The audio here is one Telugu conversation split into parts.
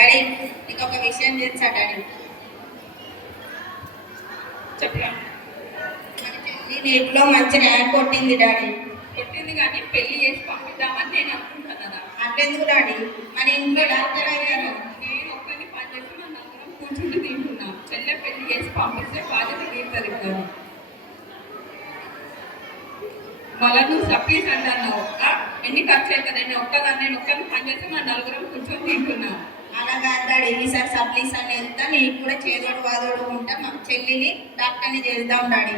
డాడీ నీకు ఒక విషయం తెలుసా డాడీ చెప్పరా? చెల్లి నీటిలో మంచి ర్యాంక్ కొట్టింది డాడీ కొట్టింది కానీ పెళ్ళి చేసి పంపిద్దామని నేను అనుకుంటున్నాను అట్లెందుకు డాడీ మన ఇంట్లో డాక్టర్ అయ్యాను నేను ఒక్కరిని పని చేసి మన అందరం కూర్చుంటూ తింటున్నాం. చెల్లె పెళ్ళి చేసి పంపిస్తే బాధ్యత తీరుతుంది కదా మళ్ళీ నువ్వు సప్లీస్ అంటున్నావు. ఆ? ఎన్ని ఖర్చు అవుతుంది? నేను ఒక్కదాన్ని నేను ఒక్కరిని పని చేసి మన నలుగురం కూర్చొని తింటున్నాం. అలా కాదు ఎన్నిసార్లు ఈసారి సప్లీస్ అని వెళ్తా నేను కూడా చేదోడు వాదోడు ఉంటా మా చెల్లిని డాక్టర్ని చేద్దాం డాడీ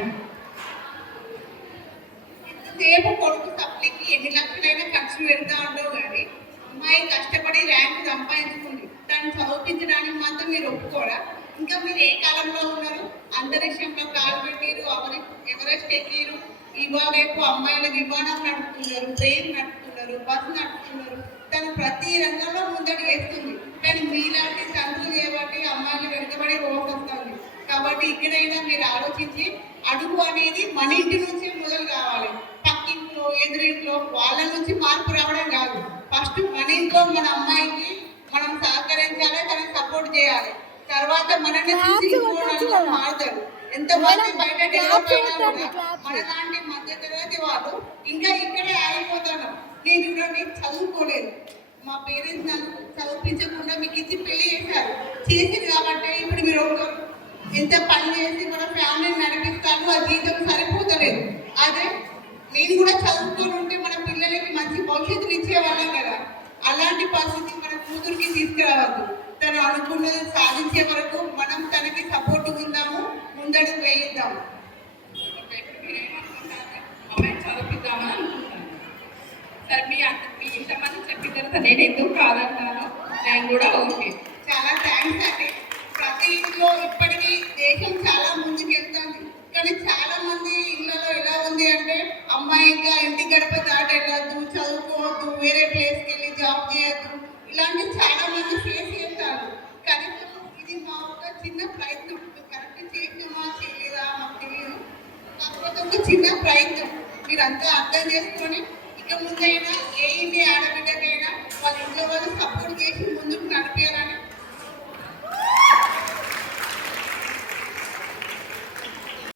ఎంతసేపు కొడుకు సప్లికి ఎన్ని లక్షలైనా ఖర్చు పెడతా ఉండవు కానీ అమ్మాయి కష్టపడి ర్యాంక్ సంపాదించుకుంది. దాన్ని చదివించడానికి మాత్రం మీరు ఒప్పుకోరా? ఇంకా మీరు ఏ కాలంలో ఉన్నారు? అంతరిక్షంలో కాలు పెట్టిరు ఎవరి ఎవరెస్ట్ ఎక్కిరు? ఇవాళ అమ్మాయిల విమానం నడుపుతున్నారు ట్రైన్ నడుపుతున్నారు బస్సు నడుపుతున్నారు. తను ప్రతి రంగంలో ముందడి వేస్తుంది. కానీ మీలాంటి సంతులు చేయబట్టి అమ్మాయిలు వెనుకబడి పోవస్తుంది కాబట్టి ఇక్కడైనా మీరు ఆలోచించి అడుగు అనేది మన ఇంటి నుంచి మొదలు కావాలి. పక్కింట్లో ఎదురింట్లో వాళ్ళ నుంచి మార్పు రావడం కాదు. ఫస్ట్ మన ఇంట్లో మన అమ్మాయికి మనం సహకరించాలి తనకి సపోర్ట్ చేయాలి. తర్వాత మనల్ని చూసి ఇంకోళ్ళు మారుతారు. ఎంతమంది బయట డెవలప్ అయినా కూడా మన లాంటి మధ్య తరగతి వాళ్ళు ఇంకా ఇక్కడే ఆగిపోతారు. నేను చూడండి చదువుకోలేదు. మా పేరెంట్స్ నన్ను చదివించకుండా మీకు ఇచ్చి పెళ్ళి చేశారు. చేసింది కాబట్టి ఇప్పుడు మీరు ఒక ఎంత పని చేసి మన ఫ్యామిలీని నడిపిస్తాను ఆ జీతం సరిపోతలేదు. అదే నేను కూడా చదువుకొని ఉంటే మన పిల్లలకి మంచి భవిష్యత్తుని ఇచ్చేవాళ్ళం కదా. అలాంటి పరిస్థితి మన కూతురికి తీసుకురావద్దు. తను అనుకున్నది సాధించే వరకు మనం తనకి సపోర్ట్ ఉందాము ముందడుగు వేయిద్దాము. చదివిద్దామని అనుకుంటాను సరే మీ అంత మీ ఇంతమంది చెప్పిన తర్వాత నేను ఎందుకు కాదంటాను నేను కూడా ఓకే. చాలా థ్యాంక్స్ అండి. ప్రతి ఇంట్లో ఇప్పటికీ దేశం చాలా ముందుకు వెళ్తుంది కానీ చాలా మంది ఇళ్ళలో ఎలా ఉంది అంటే అమ్మాయి ఇంకా ఇంటి గడప దాటి చదువుకోవద్దు వేరే ప్లేస్కి వెళ్ళి జాబ్ చేయొద్దు. ఇలాంటి చాలా మంది ఫేస్ చేస్తారు. కనీసం ఇది మా ఒక చిన్న ప్రయత్నం. కరెక్ట్ చేసినామా చేయలేదా మాకు తెలియదు కాకపోతే ఒక చిన్న ప్రయత్నం. మీరంతా అర్థం చేసుకొని ఇక ముందైనా ఏ